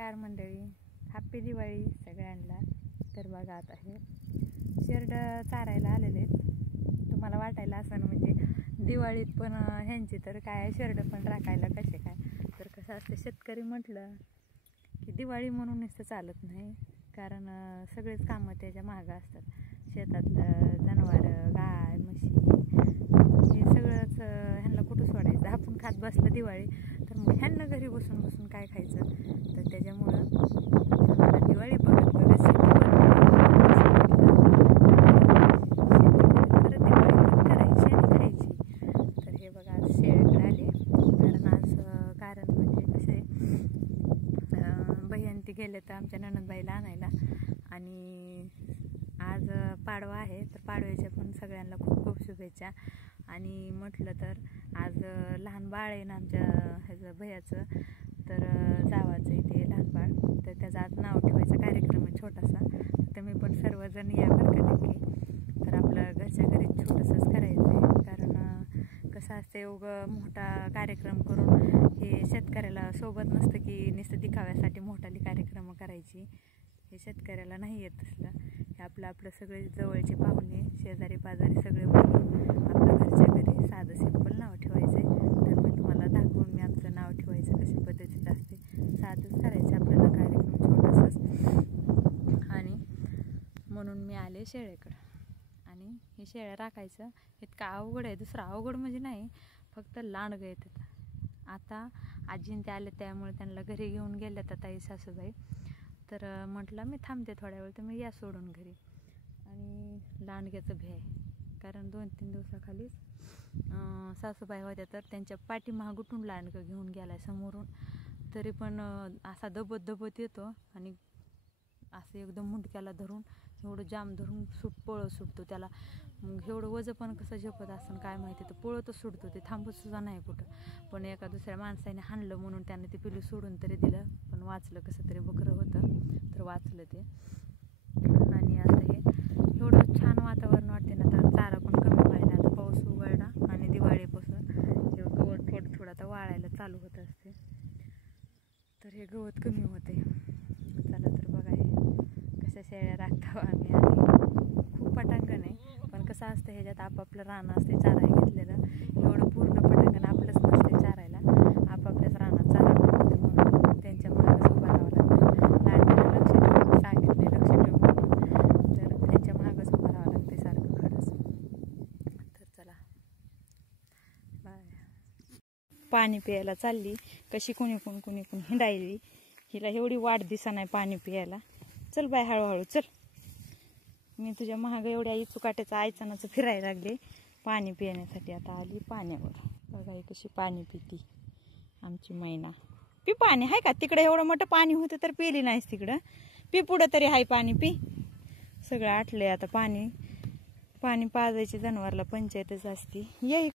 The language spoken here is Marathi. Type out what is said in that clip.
कार मंडळी, हॅपी दिवाळी सगळ्यांना। तर बघा आता हे शेरड चारायला आलेले आहेत। तुम्हाला वाटायला असं म्हणजे दिवाळीत पण ह्यांची तर काय शेरड पण राखायला कसे काय, तर कसं असतं शेतकरी म्हटलं की दिवाळी म्हणून नुसतं चालत नाही, कारण सगळेच कामं त्याच्या मागं असतात। शेतातलं जनावर, गाय म्हशी हे सगळंच ह्यांना कुठं सोडायचं। आपण खात बसलं दिवाळी तर मग ह्यांना घरी बसून बसून काय खायचं, तर त्याच्यामुळं दिवाळी बघत बघत शेती परत दिवाळी पण करायची आणि खायची। तर हे बघा आज शेळ्याकडे आले, कारण म्हणजे कसं आहे बह्यांती गेले तर आमच्या नणंदबाईला आणायला, आणि आज पाडवा आहे तर पाडव्याच्या पण सगळ्यांना खूप खूप शुभेच्छा। आणि म्हटलं तर आज लहान बाळ आहे ना आमच्या ह्याचं भैयाचं, तर जावाचं इथे लहान बाळ, तर त्याचं आज नाव ठेवायचा कार्यक्रम आहे छोटासा। तर मी पण सर्वजण या बरं का नक्की। तर आपलं घरच्या घरी छोटंसंच करायचं आहे, कारण कसं असतं एवढं मोठा कार्यक्रम करून हे शेतकऱ्याला सोबत नसतं की नुसतं दिखाव्यासाठी मोठाली कार्यक्रम करायची, हे शेतकऱ्याला नाही येत तसलं। हे आपलं सगळे जवळचे पाहुणे शेजारी पाजारी सगळे बोलून आपलं घरच्या घरी साधं सिंपल नाव ठेवायचं आहे। तर मी तुम्हाला दाखवून मी आमचं नाव ठेवायचं कशा पद्धतीचं असते, साधंच करायचं आपल्याला कार्यक्रम छोटासाच। आणि म्हणून मी आले शेळ्याकडं, आणि हे शेळ्या राखायचं इतकं अवघड आहे, दुसरं अवघड म्हणजे नाही, फक्त लांडगं येतात। आता आजीन ते आले त्यामुळे त्यांना घरी घेऊन गेल्या तर ताई सासूबाई, तर म्हटलं मी थांबते थोड्या वेळ, तर मी या सोडून घरी। आणि लांडग्याचं भे आहे, कारण 2-3 दिवसाखालीच सासूबाई होत्या तर त्यांच्या पाठीमागून लांडगं घेऊन गेलाय समोरून, तरी पण असा दबत दबत येतो आणि असं एकदम मुंडक्याला धरून एवढं जाम धरून पळत सुटतो त्याला। मग एवढं वजं पण कसं झेपत असं काय माहिती, तर पळतच सुटतो ते, थांबत सुद्धा नाही कुठं। पण एका दुसऱ्या माणसाने हाणलं म्हणून त्याने ते पिलू सोडून तरी दिलं, पण वाचलं, कसं तरी बकरं होतं तर वाचलं ते। आणि आता हे एवढं छान वातावरण वाटते ना, तर चारा पण कमी व्हायला, आता पाऊस उघडला आणि दिवाळीपासून हे गवत थोडं थोडं आता वाळायला चालू होत असते, तर हे गवत कमी होते। चला तर बघा हे कशा शेळ्या राखतो आम्ही, आणि खूप पटांगण आहे, पण कसं असतं ह्याच्यात आपापलं रान असते चारा घेतलेलं, एवढं पूर्ण पटांगण आपलंच नसते चारायला, आपापल्याच रानात चारा मिळते, म्हणून त्यांच्या मागच उभं राहावं लागतं। लांडग्याला लक्ष ठेवून सांगितले, लक्ष ठेवून, तर त्यांच्या मागच उभं राहावं लागते सारखं खरंच। तर चला बाय। पाणी प्यायला चालली, कशी कोणी हिंडायली, हिला एवढी वाट दिसा नाही पाणी प्यायला। चल बाय हळूहळू चल, मी तुझ्या महाग एवढ्या इचुकाट्याचं आयचनाचं फिरायला लागले पाणी पिण्यासाठी। आता आली पाण्यावर, बघा ही कशी पाणी पिती आमची मैना। पी पाणी आहे का तिकडे, एवढं मोठं पाणी होतं तर पिली नाहीस तिकडं, पी पुढं तरी हाय पाणी, पी। सगळं आटलंय आता पाणी, पाणी पाजायची जनावरला पंचायतच असती। ये